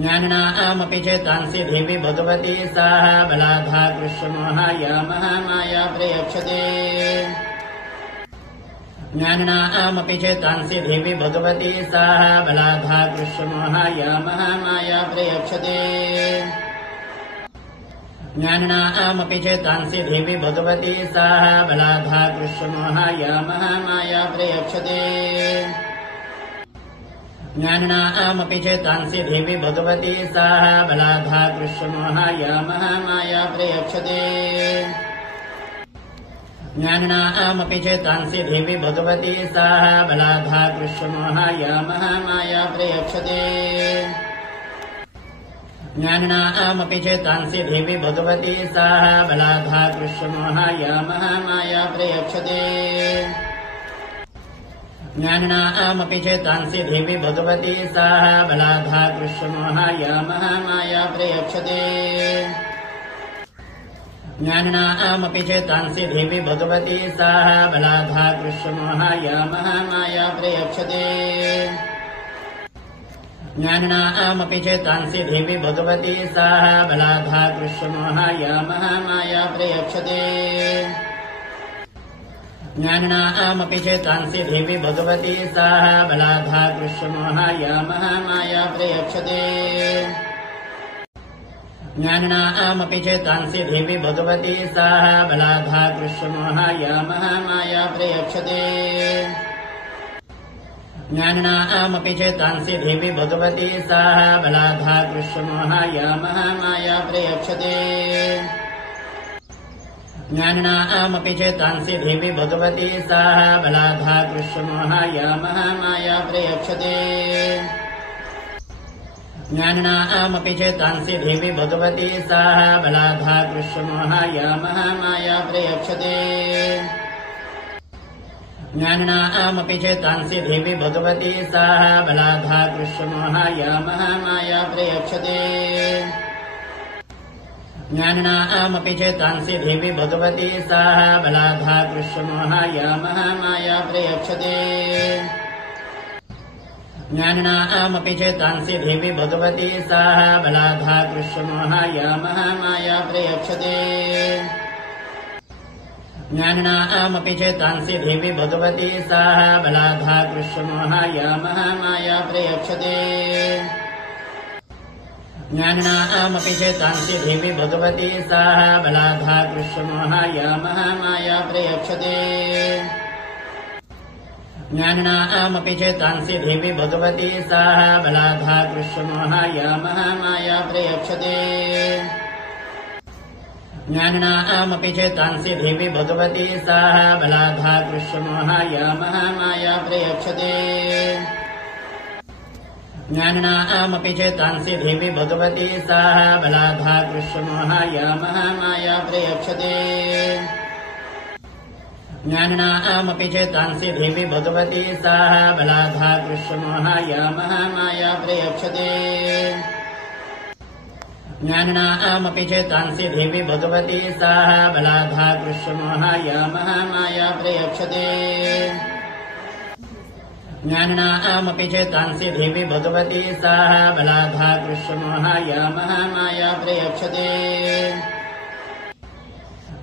ज्ञानिनामपि चेतांसि Devi Bhagwati साः बलाद्धा कृष्णमोहाय Mahamaya प्रयच्छते ज्ञानिनामपि चेतांसि Devi Bhagwati साः बलाद्धा कृष्णमोहाय Mahamaya प्रयच्छते ज्ञानिनामपि चेतांसि Devi Bhagwati साः बलाद्धा कृष्णमोहाय Mahamaya प्रयच्छते ज्ञानिनामपि चेतांसि Devi Bhagwati साः बलाद्धा कृष्णमोहाय Mahamaya प्रयच्छते ज्ञानिनामपि चेतांसि Devi Bhagwati साः बलाद्धा कृष्णमोहाय Mahamaya प्रयच्छते ज्ञानिनामपि चेतांसि Devi Bhagwati साः बलाद्धा कृष्णमोहाय Mahamaya प्रयच्छते ज्ञानिनामपि चेतांसि Devi Bhagwati साः बलाद्धा कृष्णमोहाय Mahamaya प्रयच्छते ज्ञानिनामपि चेतांसि Devi Bhagwati साः बलाद्धा कृष्णमोहाय Mahamaya प्रयच्छते ज्ञानिनामपि चेतांसि Devi Bhagwati साः बलाद्धा कृष्णमोहाय Mahamaya प्रयच्छते ज्ञानिनामपि चेतांसि Devi Bhagwati साः बलाद्धा कृष्णमोहाय Mahamaya प्रयच्छते ज्ञानिनामपि चेतांसि Devi Bhagwati साः बलाद्धा कृष्णमोहाय Mahamaya प्रयच्छते ज्ञानिनामपि चेतांसि Devi Bhagwati साः बलाद्धा कृष्णमोहाय Mahamaya प्रयच्छते ज्ञानिनामपि चेतांसि Devi Bhagwati साः बलाद्धा कृष्णमोहाय Mahamaya प्रयच्छते ज्ञानिनामपि चेतांसि Devi Bhagwati साः बलाद्धा कृष्णमोहाय Mahamaya प्रयच्छते ज्ञानिनामपि चेतांसि Devi Bhagwati साः बलाद्धा कृष्णमोहाय Mahamaya प्रयच्छते ज्ञानिनामपि चेतांसि Devi Bhagwati साः बलाद्धा कृष्णमोहाय Mahamaya प्रयच्छते ज्ञानिनामपि चेतांसि Devi Bhagwati साः बलाद्धा कृष्णमोहाय Mahamaya प्रयच्छते ज्ञानिनामपि चेतांसि Devi Bhagwati साः बलाद्धा कृष्णमोहाय Mahamaya प्रयच्छते ज्ञानिनामपि चेतांसि Devi Bhagwati साः बलाद्धा कृष्णमोहाय Mahamaya प्रयच्छते ज्ञानिनामपि चेतांसि Devi Bhagwati साः बलाद्धा कृष्णमोहाय Mahamaya प्रयच्छते ज्ञानिनामपि चेतांसि Devi Bhagwati साः बलाद्धा कृष्णमोहाय Mahamaya प्रयच्छते ज्ञानिनामपि चेतांसि Devi Bhagwati साः बलाद्धा कृष्णमोहाय Mahamaya प्रयच्छते ज्ञानिनामपि चेतांसि Devi Bhagwati साः बलाद्धा कृष्णमोहाय Mahamaya प्रयच्छते ज्ञानिनामपि चेतांसि Devi Bhagwati साः बलाद्धा कृष्णमोहाय Mahamaya प्रयच्छते ज्ञानिनामपि चेतांसि Devi Bhagwati साः बलाद्धा कृष्णमोहाय Mahamaya प्रयच्छते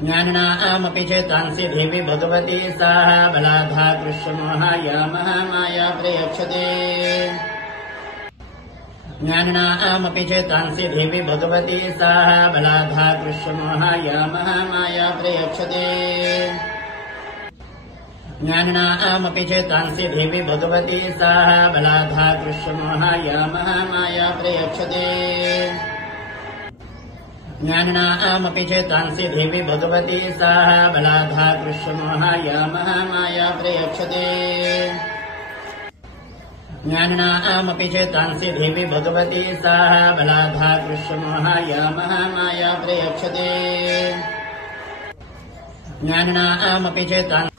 ज्ञानिनामपि चेतांसि Devi Bhagwati साः बलाद्धा कृष्णमोहाय Mahamaya प्रयच्छते ज्ञानिनामपि चेतांसि Devi Bhagwati साः बलाद्धा कृष्णमोहाय Mahamaya प्रयच्छते ज्ञानिनामपि चेतांसि Devi Bhagwati साः बलाद्धा कृष्णमोहाय Mahamaya प्रयच्छते ज्ञानिनामपि चेतांसि Devi Bhagwati साः बलाद्धा कृष्णमोहाय Mahamaya प्रयच्छते ज्ञानिनामपि चेतांसि Devi Bhagwati साः बलाद्धा कृष्णमोहाय Mahamaya प्रयच्छते ज्ञानिनामपि चेतांसि